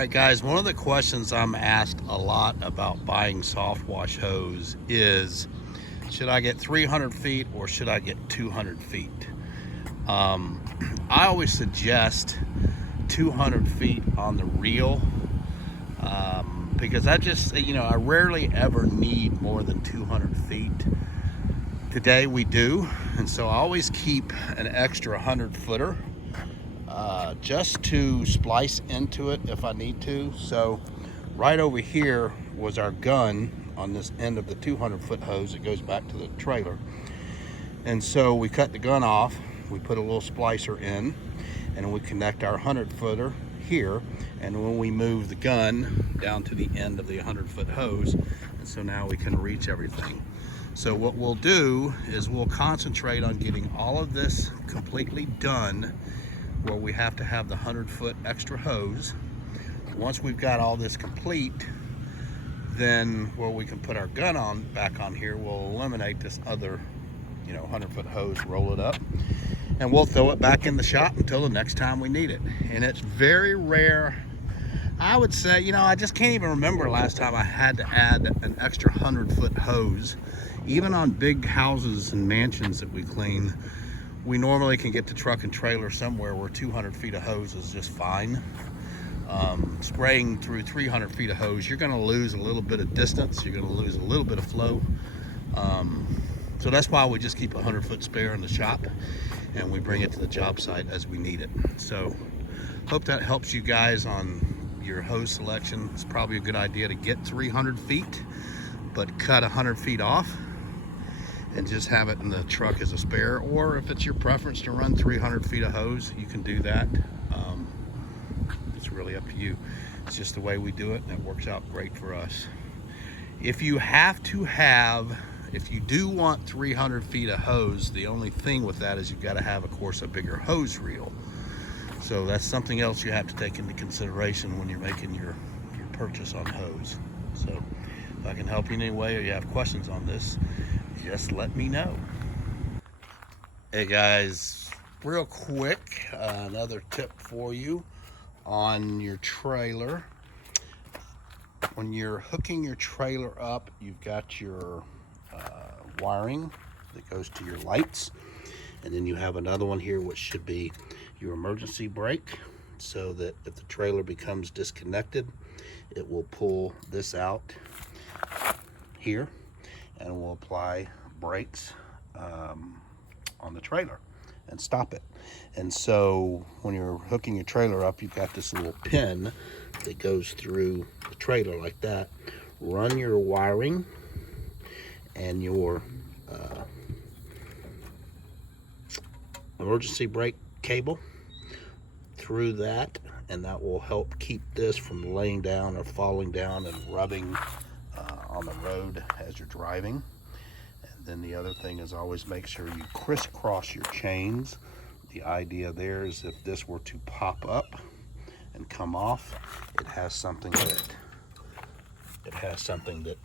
right, guys, one of the questions I'm asked a lot about buying soft wash hose is, should I get 300 feet or should I get 200 feet? I always suggest 200 feet on the reel because I rarely ever need more than 200 feet. Today we do, and so I always keep an extra 100 footer just to splice into it if I need to. So right over here was our gun on this end of the 200 foot hose that goes back to the trailer. And so we cut the gun off, we put a little splicer in, and we connect our 100 footer here. And when we move the gun down to the end of the 100 foot hose, and so now we can reach everything. So what we'll do is we'll concentrate on getting all of this completely done where we have to have the 100 foot extra hose. Once we've got all this complete, then where we can put our gun on back on here, we'll eliminate this other 100 foot hose, roll it up, and we'll throw it back in the shop until the next time we need it. And it's very rare. I would say, I just can't even remember last time I had to add an extra 100 foot hose. Even on big houses and mansions that we clean, we normally can get the truck and trailer somewhere where 200 feet of hose is just fine. Spraying through 300 feet of hose, you're going to lose a little bit of distance, you're going to lose a little bit of flow. So that's why we just keep a 100 foot spare in the shop, and we bring it to the job site as we need it. So hope that helps you guys on your hose selection. It's probably a good idea to get 300 feet, but cut 100 feet off and just have it in the truck as a spare. Or if it's your preference to run 300 feet of hose, you can do that. It's really up to you. It's just the way we do it, and it works out great for us. If you do want 300 feet of hose, the only thing with that is you've got to have, of course, a bigger hose reel. So that's something else you have to take into consideration when you're making your purchase on hose. So if I can help you in any way or you have questions on this, just let me know. Hey guys, real quick, another tip for you on your trailer. When you're hooking your trailer up, you've got your wiring that goes to your lights, and then you have another one here which should be your emergency brake, so that if the trailer becomes disconnected, it will pull this out here and will apply brakes on the trailer and stop it. And so when you're hooking your trailer up, you've got this little pin that goes through the trailer like that. Run your wiring and your emergency brake cable through that, and that will help keep this from laying down or falling down and rubbing on the road as you're driving. And then the other thing is always make sure you crisscross your chains. The idea there is if this were to pop up and come off, it has something that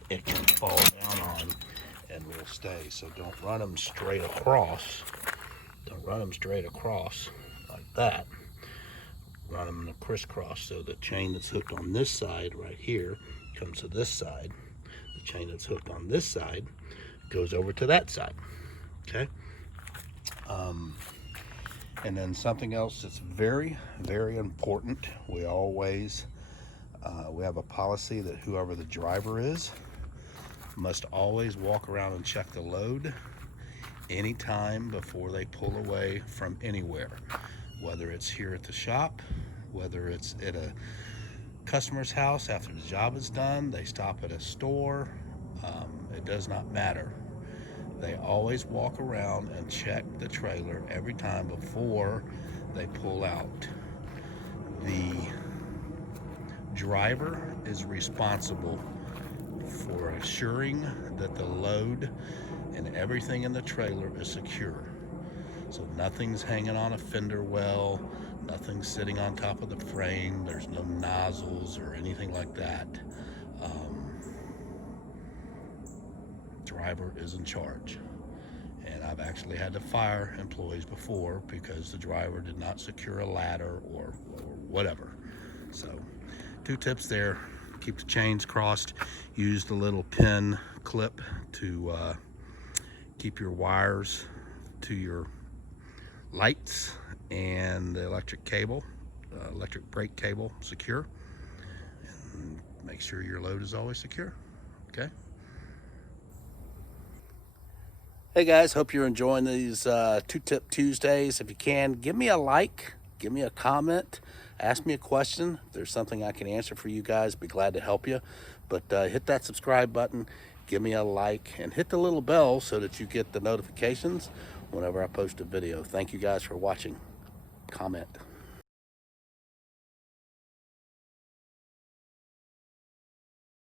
it can fall down on and will stay. So don't run them straight across. Don't run them straight across like that. Run them in a crisscross, so the chain that's hooked on this side right here comes to this side. The chain that's hooked on this side goes over to that side. Okay. And then something else that's very, very important. We have a policy that whoever the driver is must always walk around and check the load anytime before they pull away from anywhere, whether it's here at the shop, whether it's at a customer's house after the job is done, they stop at a store, it does not matter. They always walk around and check the trailer every time before they pull out. The driver is responsible for assuring that the load and everything in the trailer is secure. So nothing's hanging on a fender well, nothing's sitting on top of the frame, there's no nozzles or anything like that. Driver is in charge. And I've actually had to fire employees before because the driver did not secure a ladder or whatever. So Two tips there. Keep the chains crossed. Use the little pin clip to keep your wires to your lights and the electric cable, electric brake cable secure. And make sure your load is always secure. Okay. Hey guys, hope you're enjoying these Two Tip Tuesdays. If you can, give me a like, give me a comment, ask me a question. If there's something I can answer for you guys, be glad to help you. But hit that subscribe button, give me a like, and hit the little bell so that you get the notifications whenever I post a video. Thank you guys for watching. Comment.